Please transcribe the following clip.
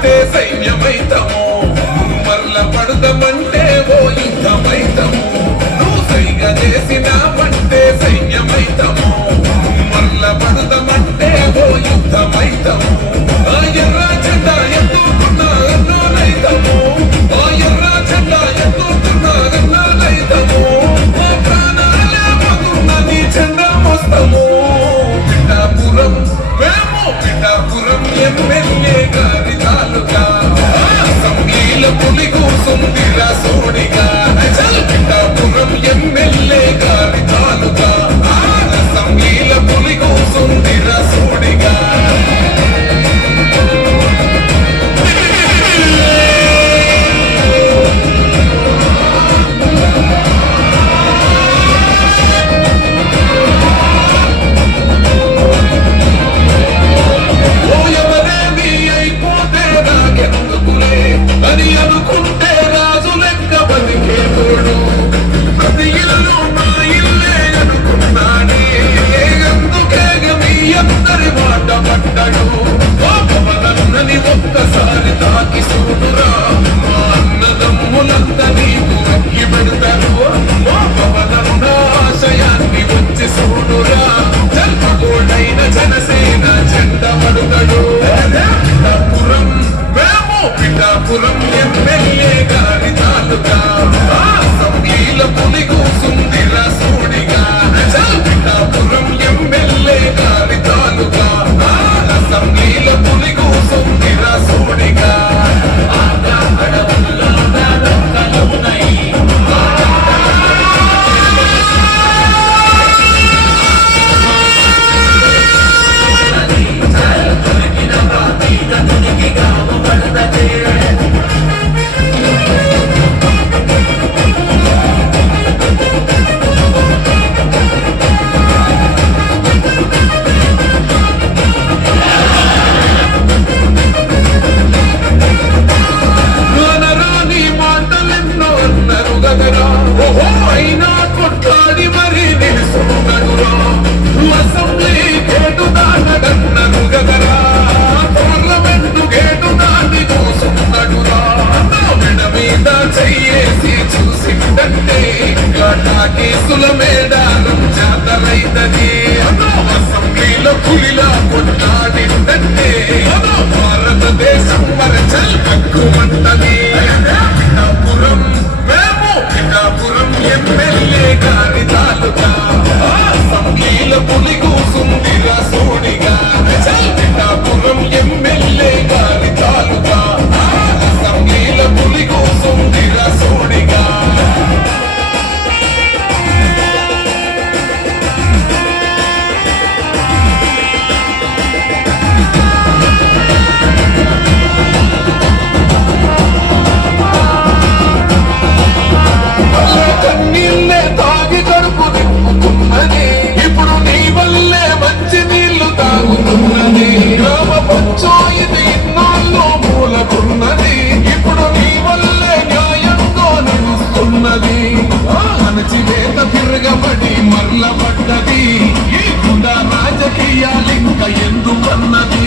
పడితే సైన్యమైతము. మరల పడదమంటే ఓ యుద్ధమైతము. నువ్వు సైగ చేసినామంటే సైన్యమైతము. మరల పడదమంటే ఓ యుద్ధమైతము. ఓహో అయినా కొట్లాడి మరి నిలుసుకున్నడురా అసెంబ్లీ గేటు దాటగన్నను గదరా కేసుల మీద Siempre llegas పంచాయతీ ఇన్నాళ్ళు మూలకున్నది. ఇప్పుడు నీ వల్లే న్యాయంతో నడుస్తున్నది. అణచివేత తిరగబడి మరల పడ్డది ఈ గుండా రాజకీయాలింక ఎందుకన్నది?